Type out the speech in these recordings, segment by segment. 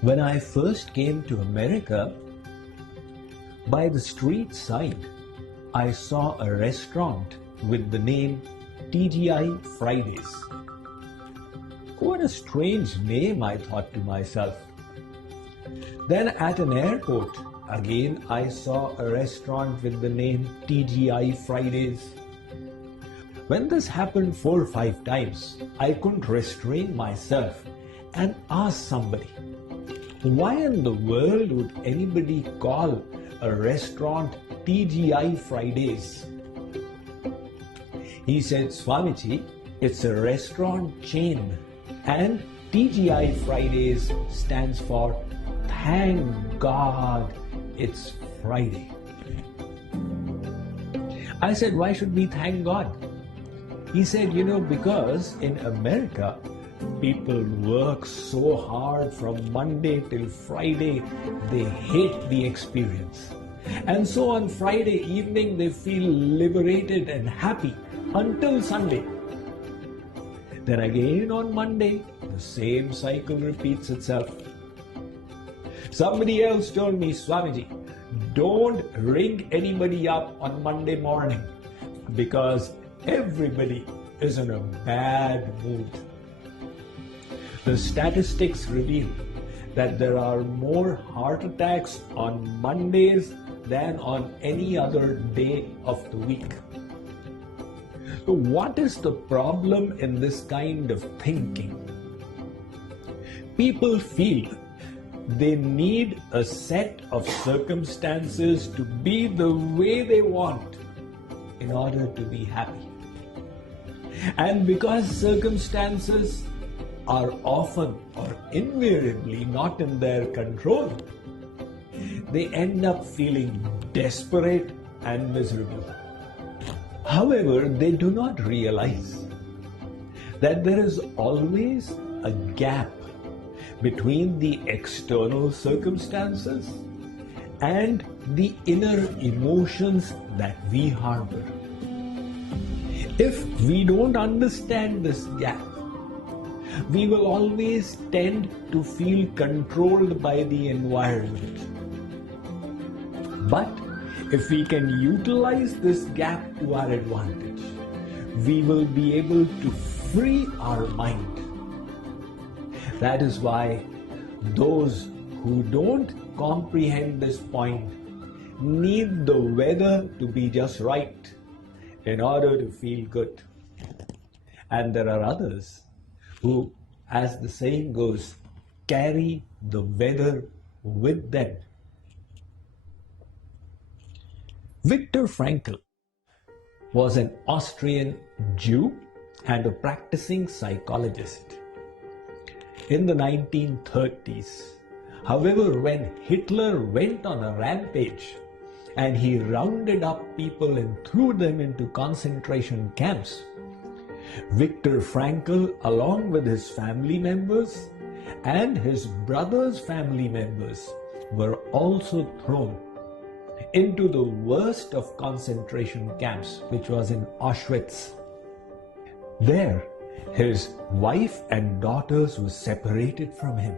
When I first came to America, by the street side, I saw a restaurant with the name TGI Fridays. What a strange name, I thought to myself. Then at an airport, again I saw a restaurant with the name TGI Fridays. When this happened 4 or 5 times, I couldn't restrain myself and asked somebody, why in the world would anybody call a restaurant TGI Fridays? He said, Swamiji, it's a restaurant chain and TGI Fridays stands for Thank God It's Friday. I said, why should we thank God? He said, because in America, people work so hard from Monday till Friday, they hate the experience. And so on Friday evening, they feel liberated and happy until Sunday. Then again on Monday, the same cycle repeats itself. Somebody else told me, Swamiji, don't ring anybody up on Monday morning because everybody is in a bad mood. The statistics reveal that there are more heart attacks on Mondays than on any other day of the week. So what is the problem in this kind of thinking? People feel they need a set of circumstances to be the way they want in order to be happy. And because circumstances are often or invariably not in their control, they end up feeling desperate and miserable. However, they do not realize that there is always a gap between the external circumstances and the inner emotions that we harbor. If we don't understand this gap, we will always tend to feel controlled by the environment. But if we can utilize this gap to our advantage, we will be able to free our mind. That is why those who don't comprehend this point need the weather to be just right in order to feel good. And there are others who, as the saying goes, carry the weather with them. Viktor Frankl was an Austrian Jew and a practicing psychologist. In the 1930s, however, when Hitler went on a rampage and he rounded up people and threw them into concentration camps, Viktor Frankl, along with his family members and his brother's family members, were also thrown into the worst of concentration camps, which was in Auschwitz. There, his wife and daughters were separated from him,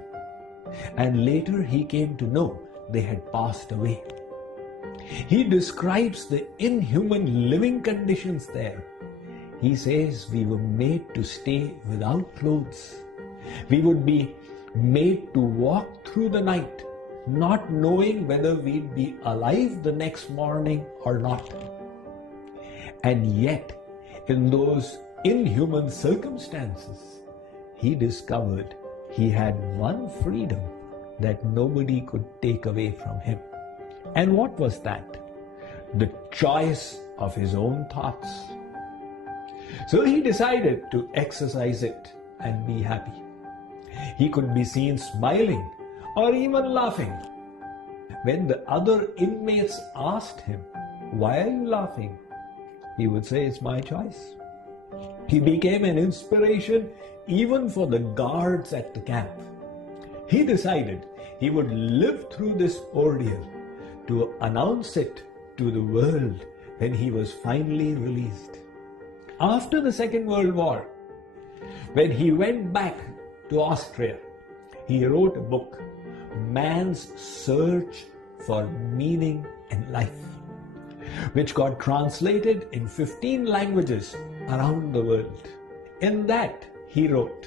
and later he came to know they had passed away. He describes the inhuman living conditions there. He says we were made to stay without clothes. We would be made to walk through the night, not knowing whether we'd be alive the next morning or not. And yet, in those inhuman circumstances, he discovered he had one freedom that nobody could take away from him. And what was that? The choice of his own thoughts. So he decided to exercise it and be happy. He could be seen smiling or even laughing. When the other inmates asked him, "Why are you laughing?" he would say, "It's my choice." He became an inspiration even for the guards at the camp. He decided he would live through this ordeal to announce it to the world when he was finally released. After the Second World War, when he went back to Austria, he wrote a book man's search for meaning in life, which got translated in 15 languages around the world. In that, he wrote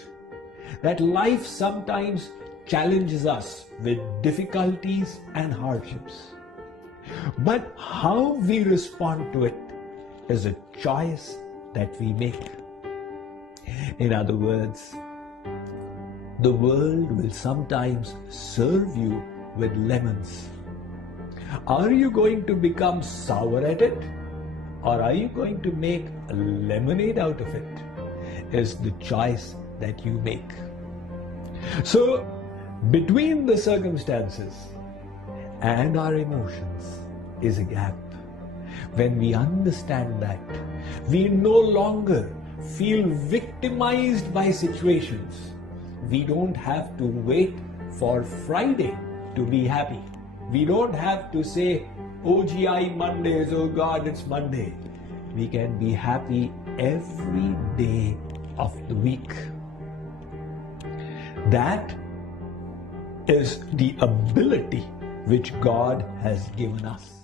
that life sometimes challenges us with difficulties and hardships. But how we respond to it is a choice that we make. In other words, the world will sometimes serve you with lemons. Are you going to become sour at it, or are you going to make a lemonade out of it? Is the choice that you make. So, between the circumstances and our emotions is a gap. When we understand that, we no longer feel victimized by situations. We don't have to wait for Friday to be happy. We don't have to say, OGI Mondays, oh God, it's Monday. We can be happy every day of the week. That is the ability which God has given us.